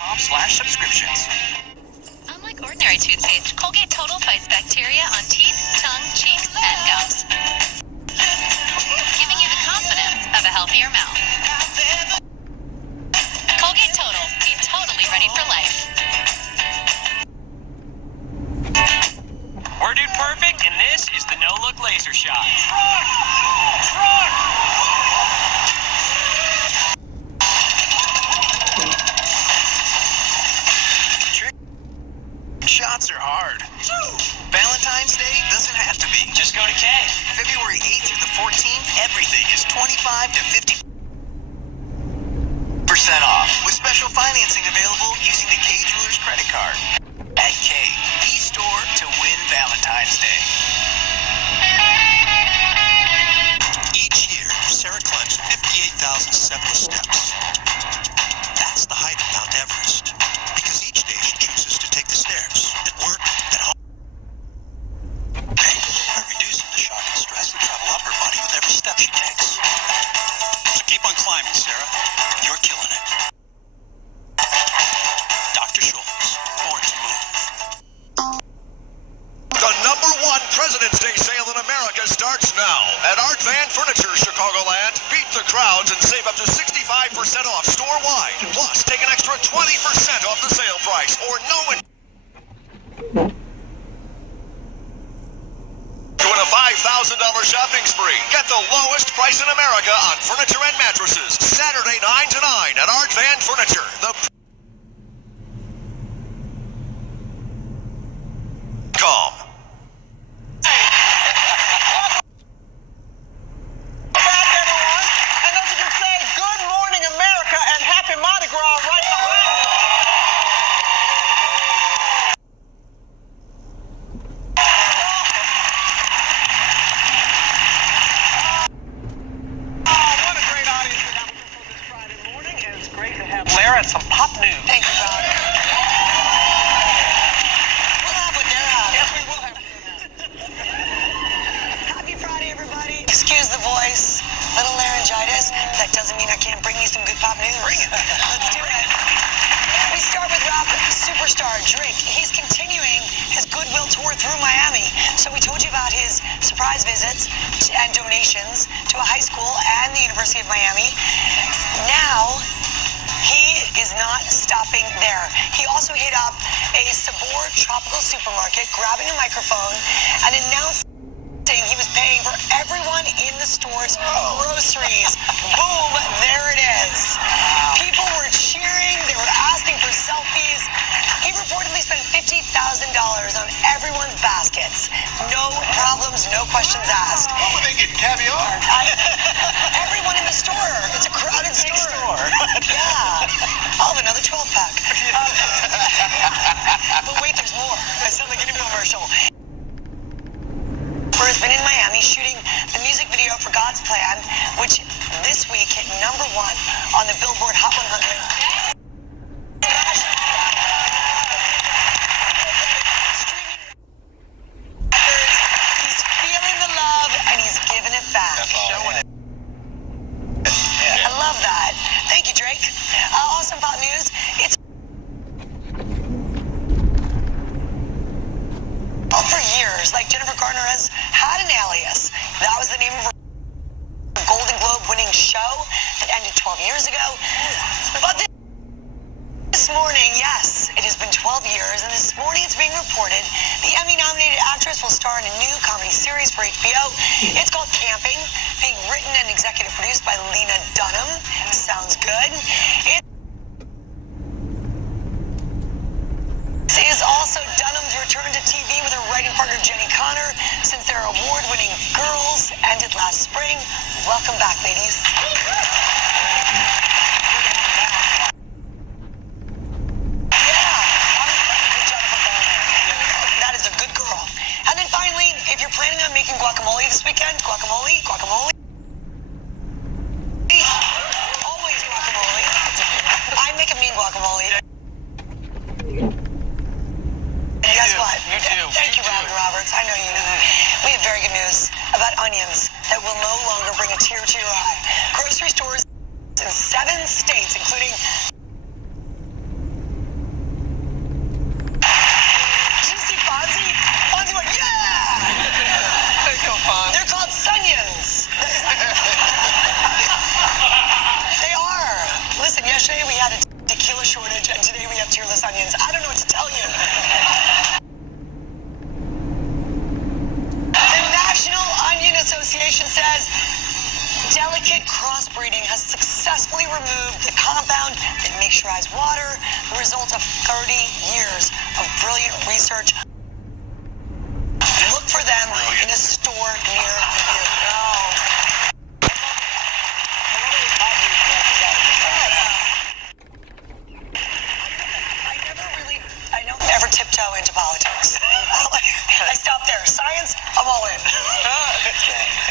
Colgate.com/subscriptions. Unlike ordinary toothpaste, Colgate Total fights bacteria on teeth, tongue, cheeks, and gums, giving you the confidence of a healthier mouth. Colgate Total. Be totally ready for life. We're Dude Perfect, and this is the no-look laser shot. Shots are hard. Valentine's Day doesn't have to be. Just go to K. February 8th through the 14th, everything is 25 to 50% off, with special financing available using the K Jewelers credit card. At K, e-store to win Valentine's Day. Each year, Sarah climbs 58,007 steps. That's the height of Mount Everest. Because each day she chooses to take the stairs, at work, at home. By reducing the shock and stress that travel up her body with every step she takes. So keep on climbing, Sarah. You're killing it. Dr. Schultz, born to move. The #1 President's Day sale in America starts now at Art Van Furniture, Chicagoland. Beat the crowds and save up to 65% off store-wide. Plus, take an extra 20% off the sale price or no one. Doing a $5,000 shopping spree. Get the lowest price in America on furniture and mattresses. Saturday 9 to 9 at Art Van Furniture. .com. And some pop news. Thank you, Bob. We'll have what they're having. Yes, we will have. Happy Friday, everybody. Excuse the voice. Little laryngitis. That doesn't mean I can't bring you some good pop news. Bring it. Let's do it. We start with rap superstar Drake. He's continuing his goodwill tour through Miami. So we told you about his surprise visits and donations to a high school and the University of Miami. Now, he is not stopping there. He also hit up a Sabor tropical supermarket, grabbing a microphone and announcing he was paying for everyone in the store's groceries. Boom, there it is. People were cheering. They were asking for selfies. He reportedly spent $50,000 on everyone's baskets. No problems, no questions asked. What would they get, caviar? Everyone in the store. It's a crowded store. Yeah. I'll have another 12-pack. But wait, there's more. I sound like an infomercial. Has been in Miami shooting the music video for God's Plan, which this week hit #1 on the Billboard Hot 100. He's feeling the love and he's giving it back. Showing it. I love that. Thank you, Drake. Awesome pop news. It's for years, like Jennifer Garner has had an alias. That was the name of her Golden Globe winning show that ended 12 years ago. But this morning, yes, it has been 12 years, and this morning it's being reported the Emmy-nominated actress will star in a new comedy series for HBO. It's called Camping, being written and executive produced by Lena Dunham. Sounds good. This is also Dunham's return to TV with her writing partner Jenny Connor since their award-winning Girls ended last spring. Welcome back, ladies. That is a good girl. And then finally, if you're planning on making guacamole this weekend, guacamole. Always guacamole. I make a mean guacamole. Guess what? You do. Thank you, Robin Roberts. I know you know. We have very good news about onions that will no longer bring a tear to your eye. Grocery stores in 7 states, including water, the result of 30 years of brilliant research. Look for them in a store near you. I don't ever tiptoe into politics. I stop there. Science, I'm all in.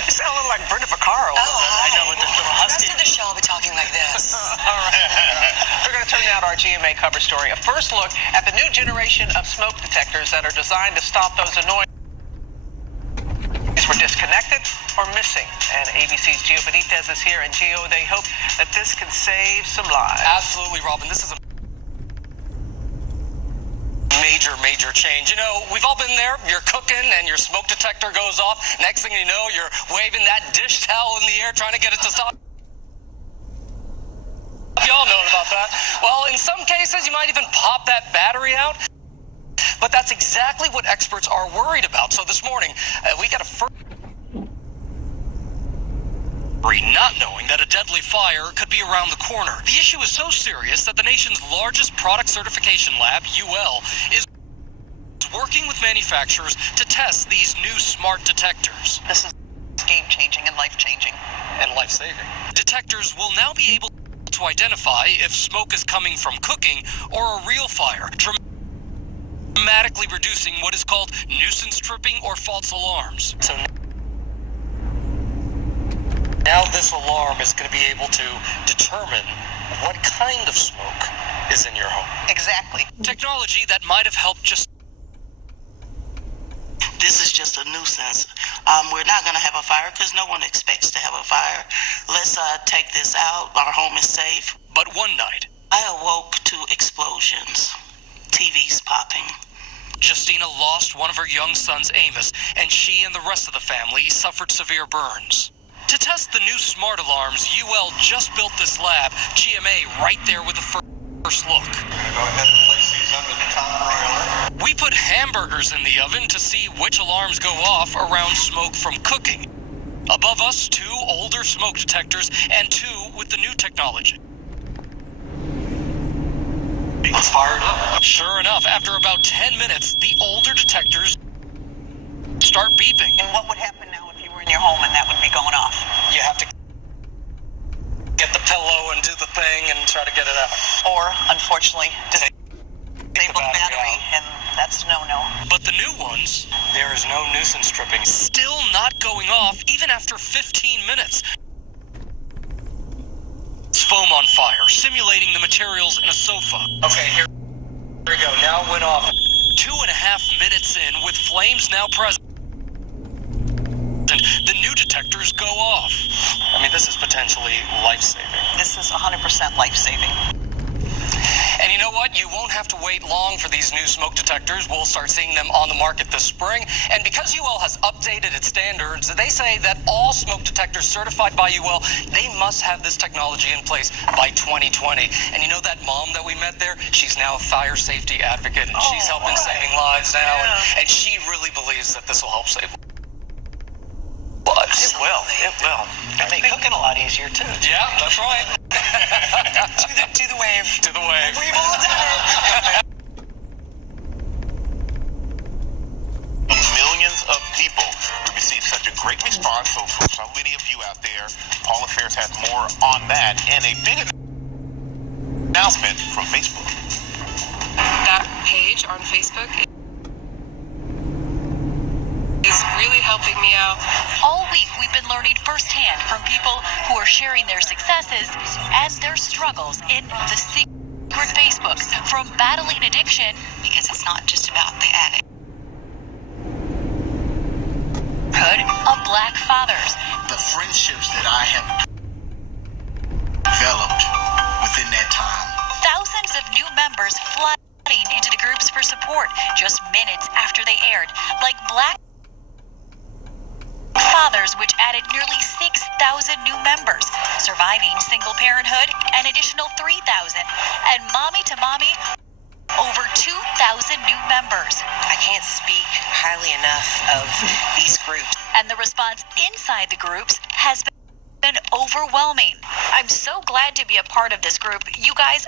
You sound a little like Brenda Vaccaro. I know, with the little The husky. rest of the show, I'll be talking like this. All right. We're going to turn now to our GMA cover story. A first look at the new generation of smoke detectors that are designed to stop those annoying were disconnected or missing. And ABC's Gio Benitez is here. And Gio, they hope that this can save some lives. Absolutely, Robin. This is a major change. You know, we've all been there. You're cooking and your smoke detector goes off. Next thing you know, you're waving that dish towel in the air trying to get it to stop. Y'all know about that. Well, in some cases, you might even pop that battery out. But that's exactly what experts are worried about. So this morning, we got a first not knowing that a deadly fire could be around the corner. The issue is so serious that the nation's largest product certification lab, UL, is working with manufacturers to test these new smart detectors. This is game-changing and life-changing. And life-saving. Detectors will now be able to identify if smoke is coming from cooking or a real fire, dramatically reducing what is called nuisance tripping or false alarms. So now this alarm is going to be able to determine what kind of smoke is in your home. Exactly. Technology that might have helped just... This is just a nuisance. We're not going to have a fire because no one expects to have a fire. Let's take this out. Our home is safe. But one night, I awoke to explosions, TVs popping. Justina lost one of her young sons, Amos, and she and the rest of the family suffered severe burns. To test the new smart alarms, UL just built this lab, GMA right there with the first look. Go ahead and place these under the top broiler. We put hamburgers in the oven to see which alarms go off around smoke from cooking. Above us, 2 older smoke detectors and 2 with the new technology. Let's fire it up. Sure enough, after about 10 minutes, the older detectors start beeping. And what would happen now if you were in your home and that would be going off? You have to get the pillow and do the thing and try to get it out. Or, unfortunately, disable the battery, out. and that's no-no. But the new ones, there is no nuisance tripping. Still not going off even after 15 minutes. It's foam on fire, simulating the materials in a sofa. Okay, here we go. Now it went off. 2.5 minutes in, with flames now present, the new detectors go off. I mean, this is potentially life-saving. This is 100% life-saving. And you know what? You won't have to wait long for these new smoke detectors. We'll start seeing them on the market this spring. And because UL has updated its standards, they say that all smoke detectors certified by UL, they must have this technology in place by 2020. And you know that mom that we met there? She's now a fire safety advocate, and she's helping saving lives now. Yeah. And she really believes that this will help save lives. It will. It will. It'll make cooking a lot easier, too. Yeah, that's right. To the wave. To the wave. We've all done it. Millions of people who received such a great response. So for so many of you out there, Paul Affairs has more on that and a big announcement from Facebook. That page on Facebook is really helping me out. All week, we've been learning firsthand from people who are sharing their successes and their struggles in the secret Facebook, from battling addiction, because it's not just about the addict, of Black fathers. The friendships that I have developed within that time. Thousands of new members flooding into the groups for support just minutes after they aired, like Black fathers, which added nearly 6,000 new members, surviving single parenthood an additional 3,000, and Mommy to Mommy, over 2,000 new members. I can't speak highly enough of these groups. And the response inside the groups has been overwhelming. I'm so glad to be a part of this group. You guys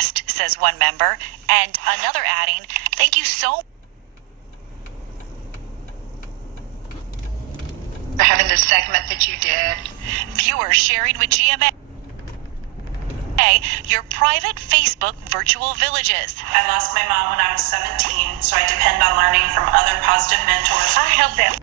best, says one member, and another adding, thank you so much for having this segment that you did. Viewers sharing with GMA your private Facebook virtual villages. I lost my mom when I was 17, so I depend on learning from other positive mentors. I have that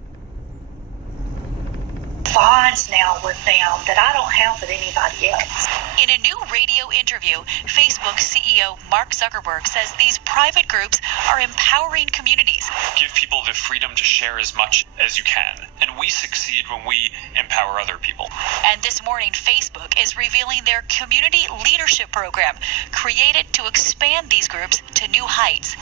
bonds now with them that I don't have with anybody else. In a new radio interview, Facebook CEO Mark Zuckerberg says these private groups are empowering communities. Give people the freedom to share as much as you can. And we succeed when we empower other people. And this morning, Facebook is revealing their community leadership program, created to expand these groups to new heights.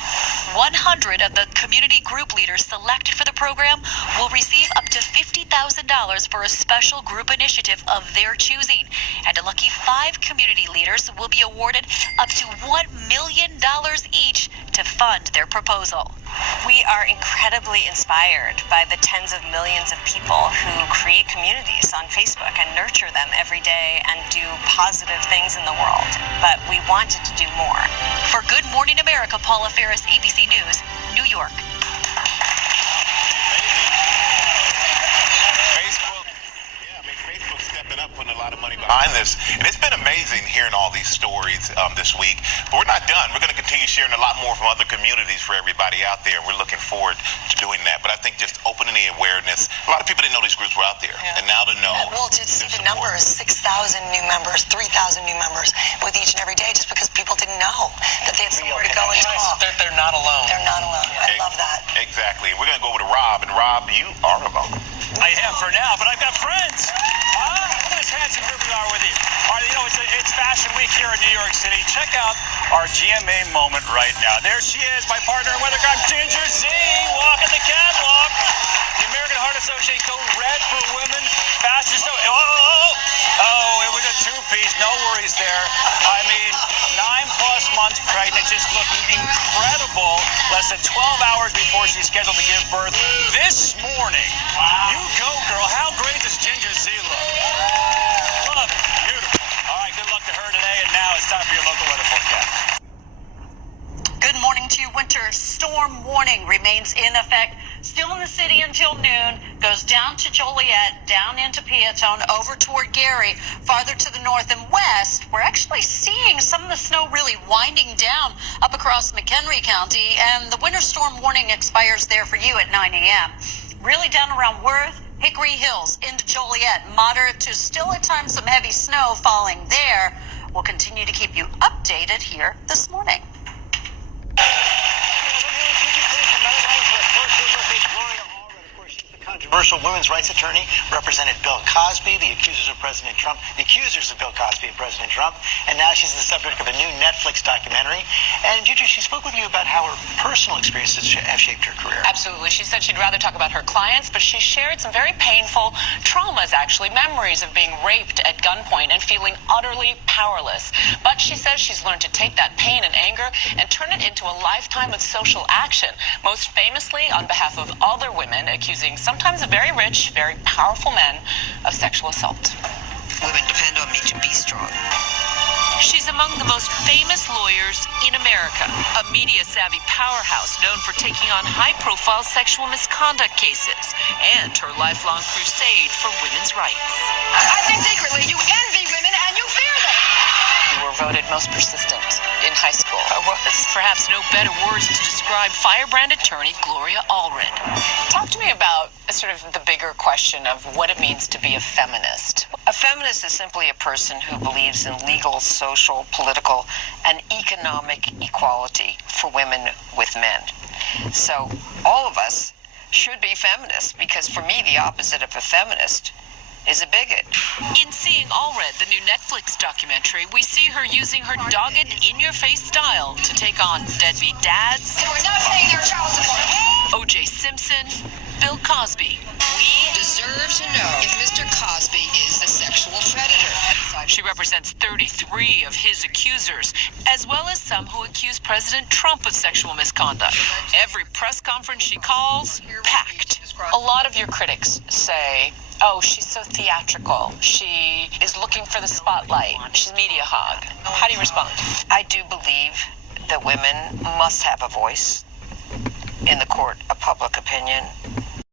100 of the community group leaders selected for the program will receive up to $50,000 for a special group initiative of their choosing. And a lucky 5 community leaders will be awarded up to $1 million each to fund their proposal. We are incredibly inspired by the tens of millions of people who create communities on Facebook and nurture them every day and do positive things in the world. But we wanted to do more. For Good Morning America, Paula Ferris, ABC News, New York. Facebook's stepping up, putting a lot of money behind this, and it's been amazing hearing all these stories this week. But we're not done. We're going to continue sharing a lot more from other communities for everybody out there. We're looking forward to doing that. But I think just opening the awareness. A lot of people didn't know these groups were out there, and now to know. Well, to see the numbers, 6,000 new members, 3,000 new members with each and every day, just because people didn't know that they had somewhere to go and talk. They're not alone. They're not alone. I love that. Exactly. We're going to go over to Rob, and Rob, you are alone. I am for now, but I've got friends. Look at this handsome group we are with you. All right, you know, it's Fashion Week here in New York City. Check out our GMA moment right now. There she is, my partner in weather crime, Ginger Z, walking the catwalk. The American Heart Association go red for women. Fashion show. Oh, it was a two-piece. No worries there. I mean, 9+ months pregnant, just looking incredible. Less than 12 hours before she's scheduled to give birth this morning. You go, girl. How great does Ginger Z look? Love it. Beautiful. All right, good luck to her today. And now it's time for your local weather forecast. Good morning to you. Winter storm warning remains in effect. Still in the city until noon. Goes down to Joliet, down into Peatone, over toward Gary, farther to the north and west. We're actually seeing some of the snow really winding down up across McHenry County, and the winter storm warning expires there for you at 9 a.m. Really down around Worth, Hickory Hills into Joliet, moderate to still at times some heavy snow falling there. We'll continue to keep you updated here this morning. Controversial women's rights attorney represented Bill Cosby, the accusers of President Trump, and now she's the subject of a new Netflix documentary. And Ginger, she spoke with you about how her personal experiences have shaped her career. Absolutely. She said she'd rather talk about her clients, but she shared some very painful traumas, actually, memories of being raped at gunpoint and feeling utterly powerless. But she says she's learned to take that pain and anger and turn it into a lifetime of social action, most famously on behalf of other women accusing sometimes of very rich, very powerful men of sexual assault. Women depend on me to be strong. She's among the most famous lawyers in America, a media-savvy powerhouse known for taking on high-profile sexual misconduct cases and her lifelong crusade for women's rights. I think secretly you envy women and you fear them. You were voted most persistent in high school. I was. Perhaps no better words to describe firebrand attorney Gloria Allred. Talk to me about sort of the bigger question of what it means to be a feminist. A feminist is simply a person who believes in legal, social, political, and economic equality for women with men. So all of us should be feminists, because for me, the opposite of a feminist is a bigot. In Seeing Allred, the new Netflix documentary, we see her using her dogged, in-your-face style to take on deadbeat dads, We're not paying their child support. O.J. Simpson, Bill Cosby. We deserve to know if Mr. Cosby is a sexual predator. She represents 33 of his accusers, as well as some who accuse President Trump of sexual misconduct. Every press conference she calls, packed. A lot of your critics say Oh, she's so theatrical. She is looking for the spotlight. She's a media hog. How do you respond? I do believe that women must have a voice in the court of public opinion.